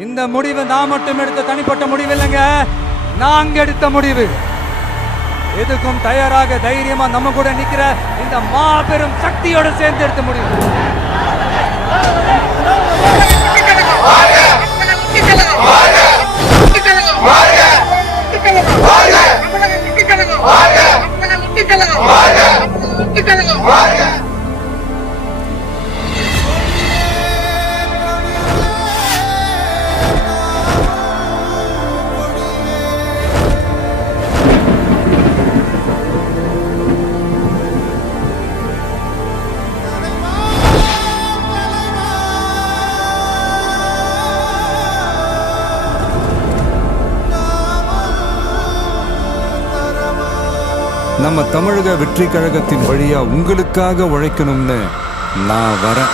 இந்த முடிவு நான் மட்டும் எடுத்த தனிப்பட்ட முடிவு இல்லைங்க, நாங்க எடுத்த முடிவு. எதுக்கும் தயாராக தைரியமா நம்ம கூட நிக்கிற இந்த மாபெரும் சக்தியோட சேர்ந்து எடுத்த முடிவு. நம்ம தமிழக வெற்றி கழகத்தின் வழியா உங்களுக்காக உழைக்கணும்னு நான் வரேன்.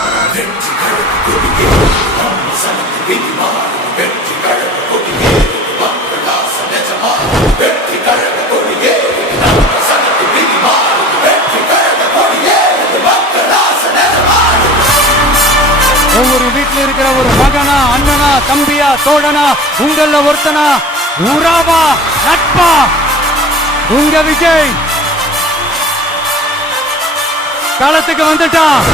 ஒவ்வொரு வீட்டில் இருக்கிற ஒரு மகனா, அண்ணனா, தம்பியா, தோழனா, உங்கள ஒருத்தனா, உறவா, நட்பா, உங்க விஜய் களத்துக்கு வந்துட்டான்.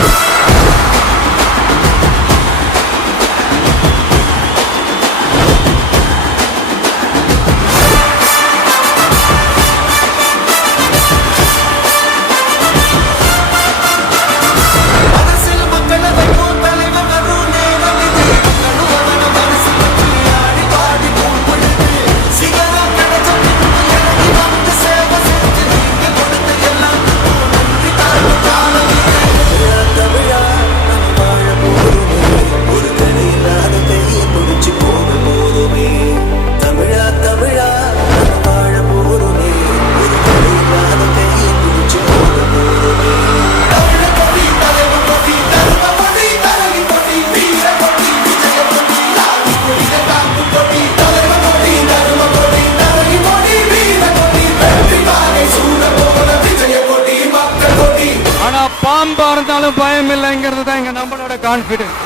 பாம்பா இருந்தாலும் பயம் இல்லைங்கிறது தான் எங்க நம்மளோட கான்பிடன்ஸ்.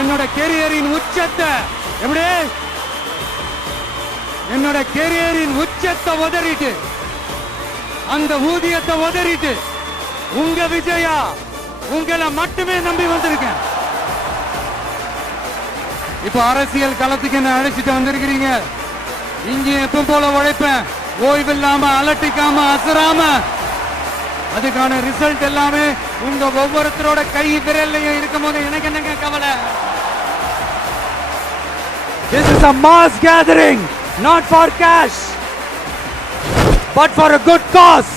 என்னோட கெரியரின் உச்சத்தை எப்படி என்னோட கெரியரின் உச்சத்தை உதறிட்டு, அந்த ஊதியத்தை உதறிட்டு, உங்க விஜயா உங்களை மட்டுமே நம்பி வந்திருக்கேன். இப்ப அரசியல் களத்துக்கு என்ன அழைச்சிட்டு வந்திருக்கிறீங்க. இங்கே எப்ப போல உழைப்பேன், ஓய்வில்லாம, அலட்டிக்காம, அசராம. அதுக்கான ரிசல்ட் எல்லாமே உங்க ஒவ்வொருத்தரோட கை விரல்லையும் இருக்கும் போது எனக்கு என்னங்க கவலை. This is a mass gathering, not for cash, but for a good cause.